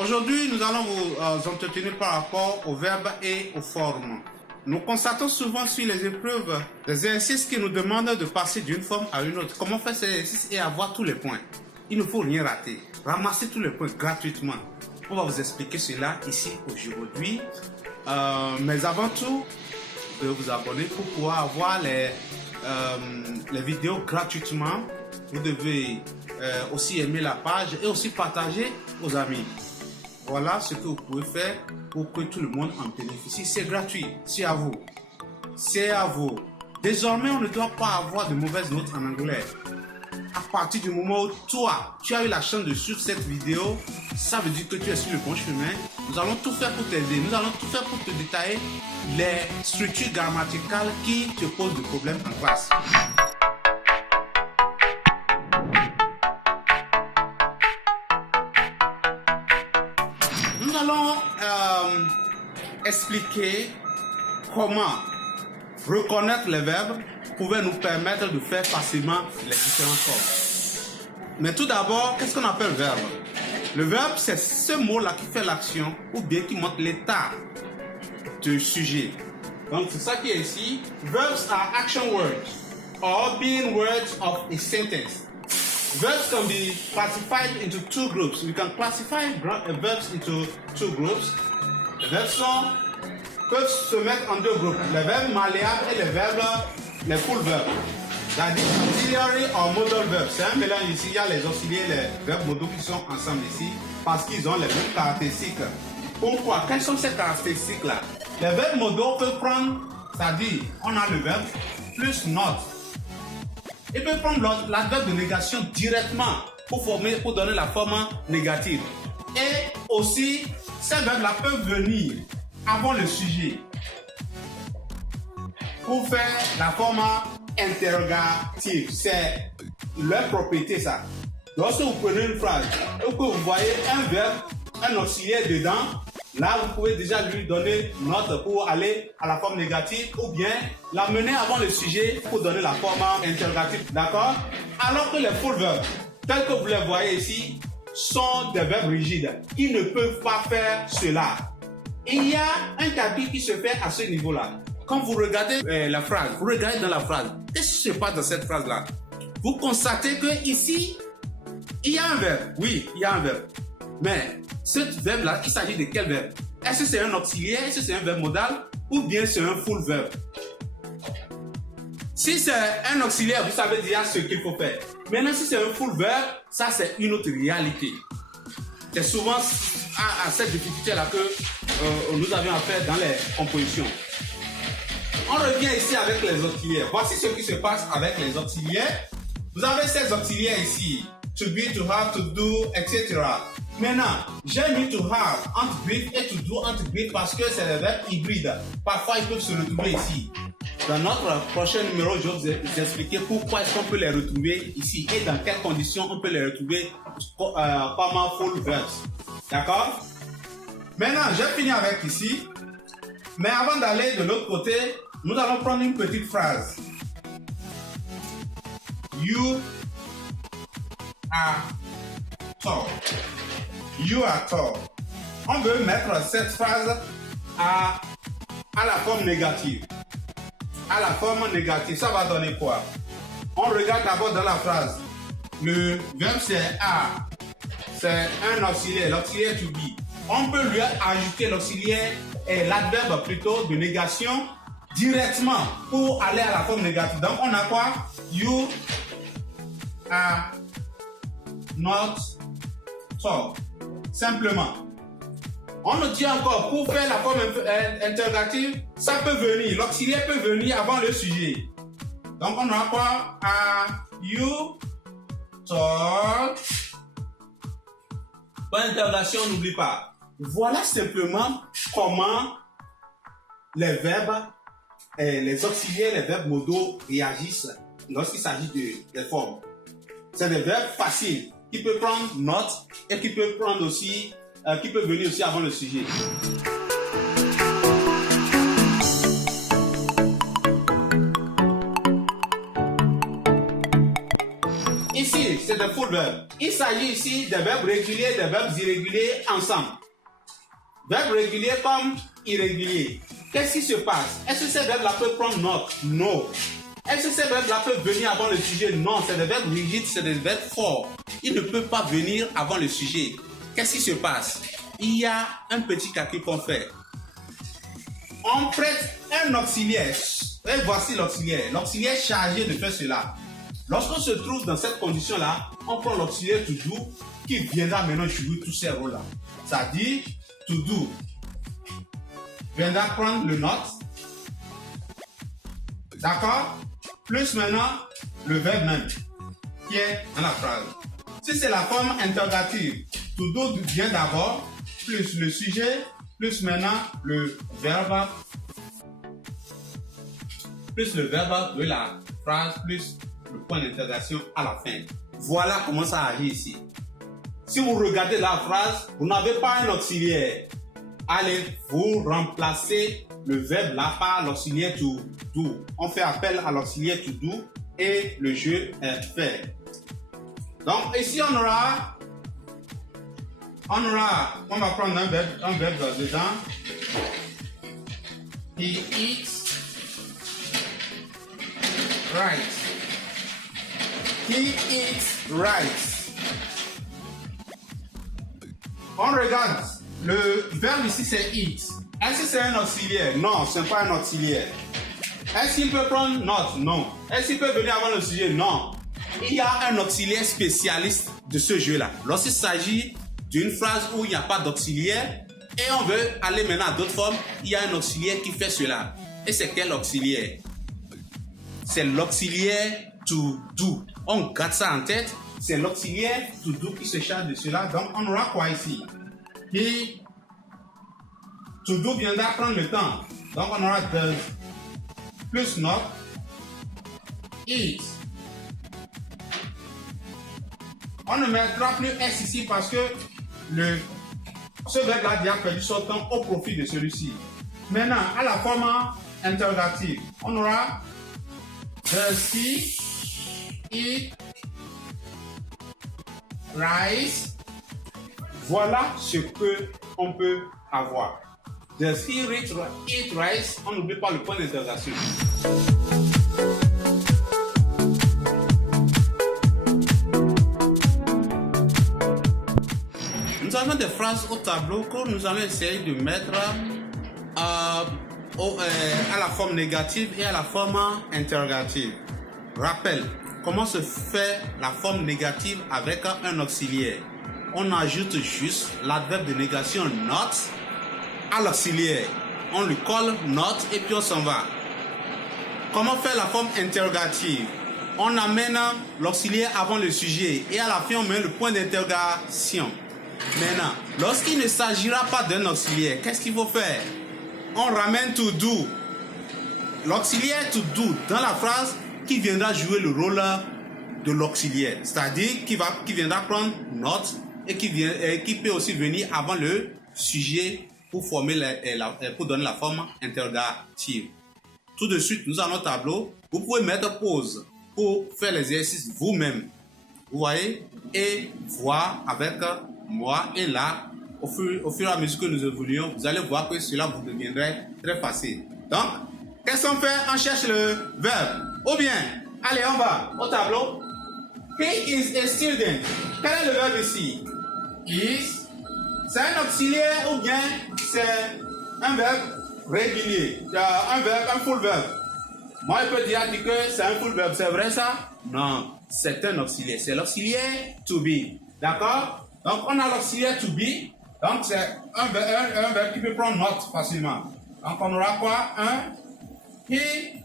Aujourd'hui, nous allons vous entretenir par rapport aux verbes et aux formes. Nous constatons souvent sur les épreuves des exercices qui nous demandent de passer d'une forme à une autre. Comment faire ces exercices et avoir tous les points? Il ne faut rien rater. Ramasser tous les points gratuitement. On va vous expliquer cela ici aujourd'hui. Mais avant tout, vous devez vous abonner pour pouvoir avoir les vidéos gratuitement. Vous devez aussi aimer la page et aussi partager aux amis. Voilà ce que vous pouvez faire pour que tout le monde en bénéficie. C'est gratuit, c'est à vous. C'est à vous. Désormais, on ne doit pas avoir de mauvaises notes en anglais. À partir du moment où toi, tu as eu la chance de suivre cette vidéo, ça veut dire que tu es sur le bon chemin. Nous allons tout faire pour t'aider. Nous allons tout faire pour te détailler les structures grammaticales qui te posent des problèmes en classe. Nous allons expliquer comment reconnaître les verbes pouvait nous permettre de faire facilement les différentes formes. Mais tout d'abord, qu'est-ce qu'on appelle verbe? Le verbe, c'est ce mot-là qui fait l'action ou bien qui montre l'état du sujet. Donc, c'est ça qui est ici. Verbs are action words or being words of a sentence. Verbs can be classified into two groups. We can classify verbs into two groups. Les verbes peuvent se mettre en deux groupes. Les verbes malléables et les verbes, les full verbs. C'est-à-dire auxiliary or modal verbs. C'est un mélange ici. Il y a les auxiliaires et les verbes modaux qui sont ensemble ici parce qu'ils ont les mêmes caractéristiques. Pourquoi? Quelles sont ces caractéristiques-là? Les verbes modaux peuvent prendre, c'est-à-dire, on a le verbe plus not. Il peut prendre l'adverbe de négation directement pour donner la forme négative. Et aussi, ces verbes-là peuvent venir avant le sujet pour faire la forme interrogative. C'est leur propriété, ça. Lorsque vous prenez une phrase et que vous voyez un verbe, un auxiliaire dedans, là, vous pouvez déjà lui donner note pour aller à la forme négative ou bien l'amener avant le sujet pour donner la forme interrogative. D'accord? Alors que les full verbs, tels que vous les voyez ici, sont des verbes rigides qui ne peuvent pas faire cela. Il y a un tapis qui se fait à ce niveau-là. Quand vous regardez la phrase, vous regardez dans la phrase, qu'est-ce qui se passe dans cette phrase-là? Vous constatez que ici, il y a un verbe. Oui, il y a un verbe. Mais ce verbe-là, il s'agit de quel verbe? Est-ce que c'est un auxiliaire? Est-ce que c'est un verbe modal? Ou bien c'est un full verbe? Si c'est un auxiliaire, vous savez déjà ce qu'il faut faire. Maintenant, si c'est un full verbe, ça c'est une autre réalité. C'est souvent à cette difficulté-là que nous avions affaire dans les compositions. On revient ici avec les auxiliaires. Voici ce qui se passe avec les auxiliaires. Vous avez ces auxiliaires ici. To be, to have, to do, etc. Maintenant, j'ai mis to have entre brief et to do entre brief parce que c'est des verbes hybrides. Parfois, ils peuvent se retrouver ici. Dans notre prochain numéro, je vais vous expliquer pourquoi est-ce qu'on peut les retrouver ici et dans quelles conditions on peut les retrouver comme full verbs. D'accord? Maintenant, j'ai fini avec ici. Mais avant d'aller de l'autre côté, nous allons prendre une petite phrase. You are tall. You are tall. On veut mettre cette phrase à la forme négative. À la forme négative, ça va donner quoi? On regarde d'abord dans la phrase. Le verbe c'est are. C'est un auxiliaire, l'auxiliaire to be. On peut lui ajouter l'auxiliaire et l'adverbe plutôt de négation directement pour aller à la forme négative. Donc on a quoi? You are not tall. Simplement. On nous dit encore, pour faire la forme interrogative, ça peut venir, l'auxiliaire peut venir avant le sujet. Donc on a quoi? Are you tall? Point d'interrogation, n'oublie pas. Voilà simplement comment les verbes, les auxiliaires, les verbes modaux réagissent lorsqu'il s'agit des formes. C'est des verbes faciles qui peuvent prendre note et qui peuvent prendre aussi, qui peuvent venir aussi avant le sujet. Ici, c'est des full verbes. Il s'agit ici des verbes réguliers, des verbes irréguliers ensemble. Verbes réguliers comme irréguliers. Qu'est-ce qui se passe? Est-ce que ces verbes-là peuvent prendre not? Non. Est-ce que ces verbes-là peuvent venir avant le sujet? Non, c'est des verbes rigides, c'est des verbes forts. Ils ne peuvent pas venir avant le sujet. Qu'est-ce qui se passe? Il y a un petit calcul qu'on fait. On prête un auxiliaire. Et voici l'auxiliaire. L'auxiliaire chargé de faire cela. Lorsqu'on se trouve dans cette condition-là, on prend l'auxiliaire to do qui viendra maintenant jouer tous ces rôles-là. C'est-à-dire, to do viendra prendre le not. D'accord? Plus maintenant le verbe même qui est dans la phrase. Si c'est la forme interrogative, to do vient d'abord, plus le sujet, plus maintenant le verbe de la phrase, plus le point d'interrogation à la fin. Voilà comment ça arrive ici. Si vous regardez la phrase, vous n'avez pas un auxiliaire. Allez, vous remplacez le verbe là par l'auxiliaire to do. On fait appel à l'auxiliaire to do et le jeu est fait. Donc ici on va prendre un verbe dedans. He eats rice. He eats rice. On regarde, le verbe ici c'est eat. Est-ce que c'est un auxiliaire? Non, ce n'est pas un auxiliaire. Est-ce qu'il peut prendre not? Non. Est-ce qu'il peut venir avant le sujet? Non. Il y a un auxiliaire spécialiste de ce jeu-là. Lorsqu'il s'agit d'une phrase où il n'y a pas d'auxiliaire et on veut aller maintenant à d'autres formes, il y a un auxiliaire qui fait cela. Et c'est quel auxiliaire? C'est l'auxiliaire to do. On garde ça en tête. C'est l'auxiliaire to do qui se charge de cela. Donc on aura quoi ici? He to do viendra prendre le temps. Donc on aura does plus not eat. On ne mettra plus S ici parce que ce verbe-là a perdu son temps au profit de celui-ci. Maintenant, à la forme interrogative, on aura does he eat rice? Voilà ce qu'on peut avoir. Does he eat rice? On n'oublie pas le point d'interrogation. Nous avons des phrases au tableau que nous allons essayer de mettre à la forme négative et à la forme interrogative. Rappel, comment se fait la forme négative avec un auxiliaire? On ajoute juste l'adverbe de négation not à l'auxiliaire. On lui colle not et puis on s'en va. Comment faire la forme interrogative? On amène l'auxiliaire avant le sujet et à la fin on met le point d'interrogation. Maintenant, lorsqu'il ne s'agira pas d'un auxiliaire, qu'est-ce qu'il faut faire? On ramène to do. L'auxiliaire to do dans la phrase qui viendra jouer le rôle de l'auxiliaire. C'est-à-dire qui viendra prendre not et qui peut aussi venir avant le sujet pour donner la forme interrogative. Tout de suite, nous allons au tableau. Vous pouvez mettre pause pour faire l'exercice vous-même. Vous voyez? Et voir avec moi. Et là, au fur et à mesure que nous évoluons, vous allez voir que cela vous deviendrait très facile. Donc, qu'est-ce qu'on fait? On cherche le verbe. Ou bien, allez, on va au tableau. He is a student. Quel est le verbe ici? Is. C'est un auxiliaire ou bien c'est un verbe régulier? Un full verbe. Moi, je peux dire que c'est un full verbe. C'est vrai ça? Non, c'est un auxiliaire. C'est l'auxiliaire to be. D'accord? Donc, on a l'auxiliaire to be. Donc, c'est un verbe qui peut prendre note facilement. Donc, on aura quoi? He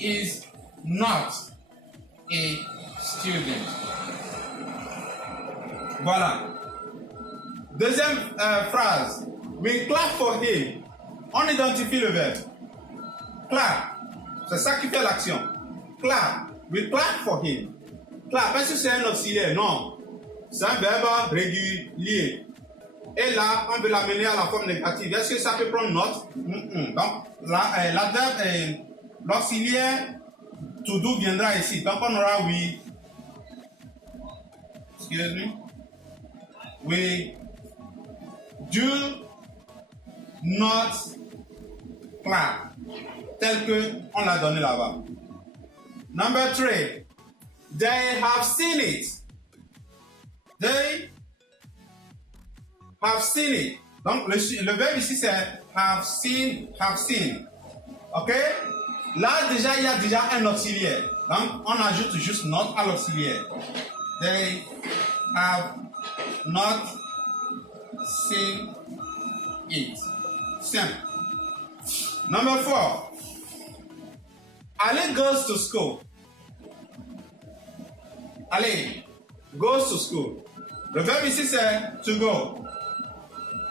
is not a student. Voilà. Deuxième phrase. We clap for him. On identifie le verbe. Clap. C'est ça qui fait l'action. Clap. We clap for him. Clap. Est-ce que c'est un auxiliaire? Non. C'est un verbe régulier. Et là, on veut l'amener à la forme négative. Est-ce que ça peut prendre note? Donc, l'auxiliaire to do viendra ici. Donc, on aura we excuse me, we do not clap, tel que on l'a donné là-bas. Number 3, they have seen it. They have seen it. Donc le verbe ici c'est have seen, have seen. Ok? Là déjà il y a déjà un auxiliaire. Donc on ajoute juste not à l'auxiliaire. They have not seen it. Simple. Number 4. Ali goes to school. Ali goes to school. Le verbe ici c'est to go.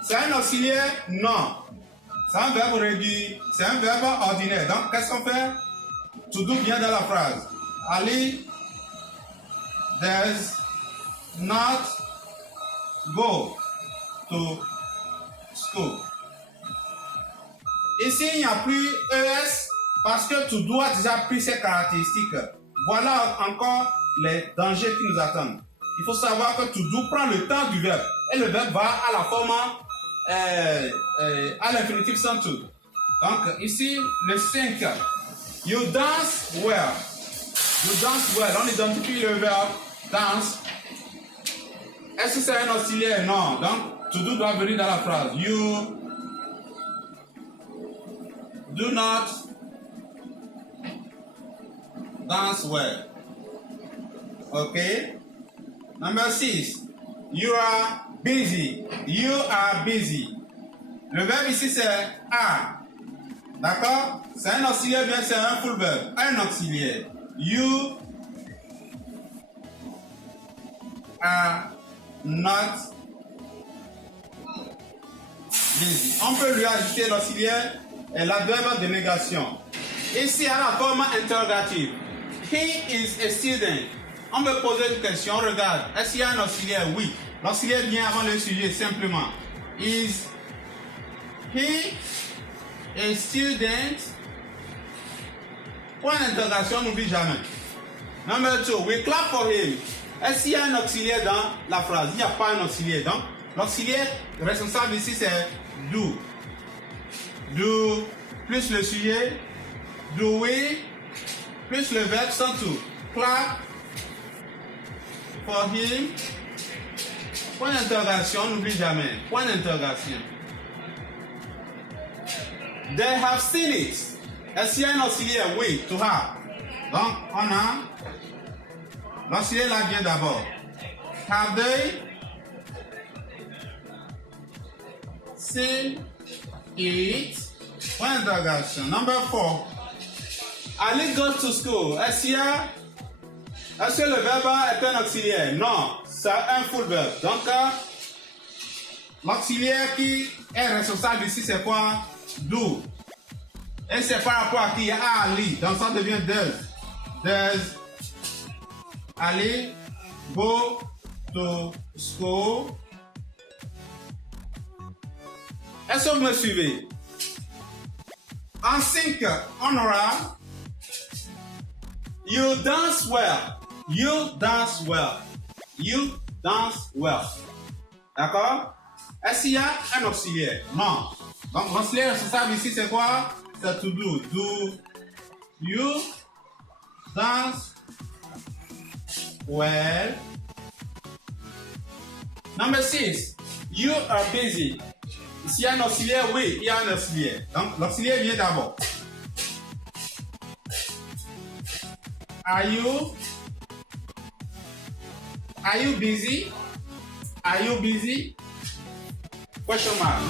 C'est un auxiliaire? Non. C'est un verbe réduit. C'est un verbe ordinaire. Donc qu'est-ce qu'on fait? To do vient dans la phrase. Ali does not go to school. Ici, il n'y a plus ES parce que to do a déjà pris ses caractéristiques. Voilà encore les dangers qui nous attendent. Il faut savoir que to do prend le temps du verbe et le verbe va à la forme à l'infinitif sans tout. Donc ici, le 5. You dance well. You dance well. On identifie le verbe dance. Est-ce que c'est un auxiliaire? Non. Donc, to do doit venir dans la phrase. You do not dance well. Okay. Number 6. You are busy. You are busy. Le verbe ici c'est are. D'accord? C'est un auxiliaire, bien c'est un full verb. Un auxiliaire. You are not busy. On peut lui ajouter l'auxiliaire et l'adverbe de négation. Ici, à la forme interrogative. He is a student. On me pose une question, regarde. Est-ce qu'il y a un auxiliaire? Oui. L'auxiliaire vient avant le sujet, simplement. Is he a student? Point d'interrogation, n'oublie jamais. Number 2, we clap for him. Est-ce qu'il y a un auxiliaire dans la phrase? Il n'y a pas un auxiliaire. Donc, l'auxiliaire responsable ici, c'est do. Do plus le sujet. Do we plus le verbe sans tout. Clap for him. Point d'interrogation, n'oublie jamais. Point d'interrogation. They have seen it. Est-ce qu'il y a un auxiliaire? Oui, to have. Donc, on a l'auxiliaire là vient d'abord. Have they seen it? Point d'interrogation. Number 4. Ali goes to school. Est-ce que le verbe est un auxiliaire? Non, c'est un full verbe. Donc, l'auxiliaire qui est responsable ici, c'est quoi? Do. Et c'est par rapport à qui? À Ali. Donc, ça devient does. Does Ali go to school? Est-ce que vous me suivez? En 5, on aura you dance well. You dance well. You dance well. D'accord? Est-ce qu'il y a un auxiliaire? Non. Donc, l'auxiliaire responsable ici, c'est quoi? C'est to do. Do you dance well? Number 6. You are busy. Ici, il y a un auxiliaire? Oui, il y a un auxiliaire. Donc, l'auxiliaire vient d'abord. Are you busy? Are you busy? Question mark.